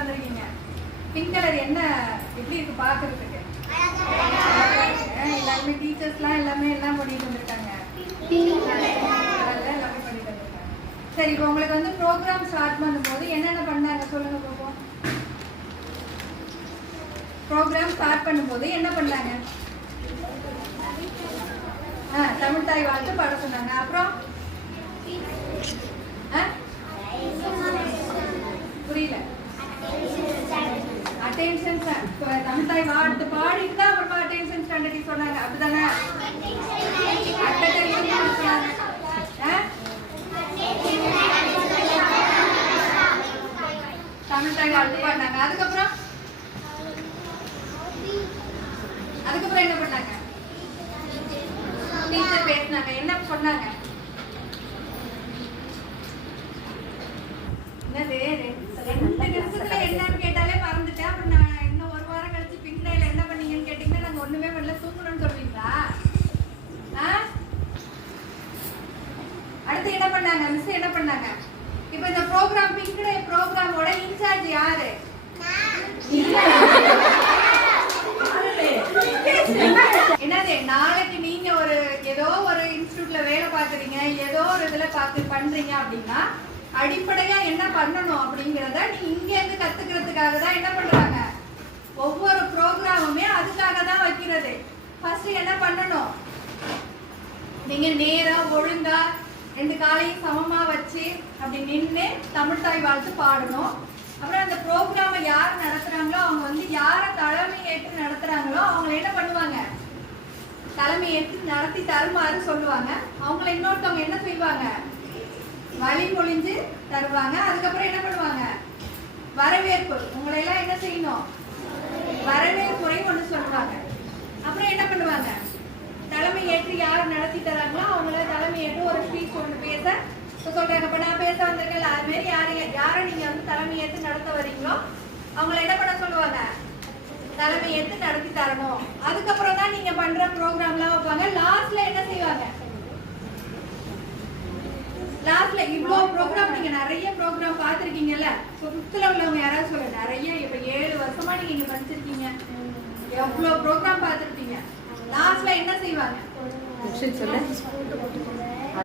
வந்திருக்கீங்க. Pink colour என்ன? எப்படி இருக்கு பார்க்கறதுக்கு? எல்லாருமே டீச்சர்ஸ்லாம் எல்லாமே எல்லாம் பண்ணிட்டு வந்திருக்காங்க. எல்லாமே பண்ணிட்டு வந்திருக்காங்க. சரி இப்போ உங்களுக்கு வந்து ப்ரோக்ராம் ஸ்டார்ட் பண்ணும்போது என்னென்ன பண்ணாங்க? சொல்லுங்க பார்ப்போம் ப்ரோக்ராம் ஸ்டார்ட் பண்ணும்போது என்ன பண்ணாங்க? ஆ தமிழ் தாய் வாழ்த்து பாட சொன்னாங்க. அப்புறம்? அட்டென்ஷன் தமிழ் தாய் வாழ்த்து பாடிட்டு தான் அப்புறமா அட்டென்ஷன் ஸ்டாண்டர்ட் சொன்னாங்க. அப்படிதானே? அட்டென்ஷன் சொன்னாங்க ஆ? தமிழ் தாய் வாழ்த்து பாடினாங்க. அதுக்கப்புறம்? அதுக்கப்புறம் என்ன பண்ணாங்க? டீச்சர் பேசினாங்க. என்ன சொன்னாங்க? என்னது? பண்ணாங்க மிஸ் என்ன பண்ணாங்க? இப்போ இந்த ப்ரோக்ராம் பிங்க் டே ப்ரோக்ராமோட இன்சார்ஜ் யாரு? என்னது நாளைக்கு நீங்க ஒரு ஏதோ ஒரு இன்ஸ்டியூட்ல வேலை பாக்குறீங்க ஏதோ ஒரு இதுல பார்த்து பண்றீங்க அப்படின்னா அடிப்படையா என்ன பண்ணணும் அப்படிங்கறத நீங்க இங்க இருந்து கத்துக்கிறதுக்காக தான் என்ன பண்றாங்க ஒவ்வொரு ப்ரோக்ராமுமே அதுக்காக தான் வைக்கிறது. ஃபர்ஸ்ட் என்ன பண்ணணும்? நீங்க நேரா ஒழுங்கா ரெண்டு காலையும் சமமாக வச்சு அப்படி நின்று தமிழ் தாய் வாழ்த்து பாடணும். அப்புறம் அந்த ப்ரோக்ராமை யார் நடத்துகிறாங்களோ அவங்க வந்து யாரை தலைமை ஏற்று நடத்துகிறாங்களோ அவங்களை என்ன பண்ணுவாங்க? தலைமை ஏற்று நடத்தி தருமாறு சொல்லுவாங்க. அவங்கள இன்னொருத்தவங்க என்ன செய்வாங்க வழி பொழிஞ்சு தருவாங்க. அதுக்கப்புறம் என்ன பண்ணுவாங்க? வரவேற்பு. உங்களை எல்லாம் என்ன செய்யணும்? வரவேற்புரை ஒன்று சொல்லுவாங்க அப்புறம் என்ன பண்ணுவாங்க தலைமை ஏற்று யார் நடத்தி தராங்களோ அவங்கள தலைமை ஏற்று ஒரு ஸ்பீச் ஒன்று பேச இப்ப சொல்றாங்க இப்ப நான் பேச வந்திருக்கேன் அது மாரி யாரை யாரை நீங்க வந்து தலைமை ஏற்று நடத்த வரீங்களோ அவங்கள என்ன பண்ண சொல்லுவாங்க? தலைமை ஏற்று நடத்தி தரணும். அதுக்கப்புறம் தான் நீங்க பண்ற ப்ரோக்ராம்லாம் வைப்பாங்க. லாஸ்ட்ல என்ன செய்வாங்க? லாஸ்ட்ல இவ்வளோ ப்ரோக்ராம் நீங்க நிறைய ப்ரோக்ராம் பார்த்துருக்கீங்கல்ல? ஃபிஃப்த்ல உள்ளவங்க யாராவது சொல்லுங்க. நிறைய இப்ப ஏழு வருஷமா நீங்க இங்க படிச்சிருக்கீங்க. எவ்வளோ ப்ரோக்ராம் பார்த்துருப்பீங்க? லாஸ்ட்ல என்ன செய்வாங்க? சொல்லு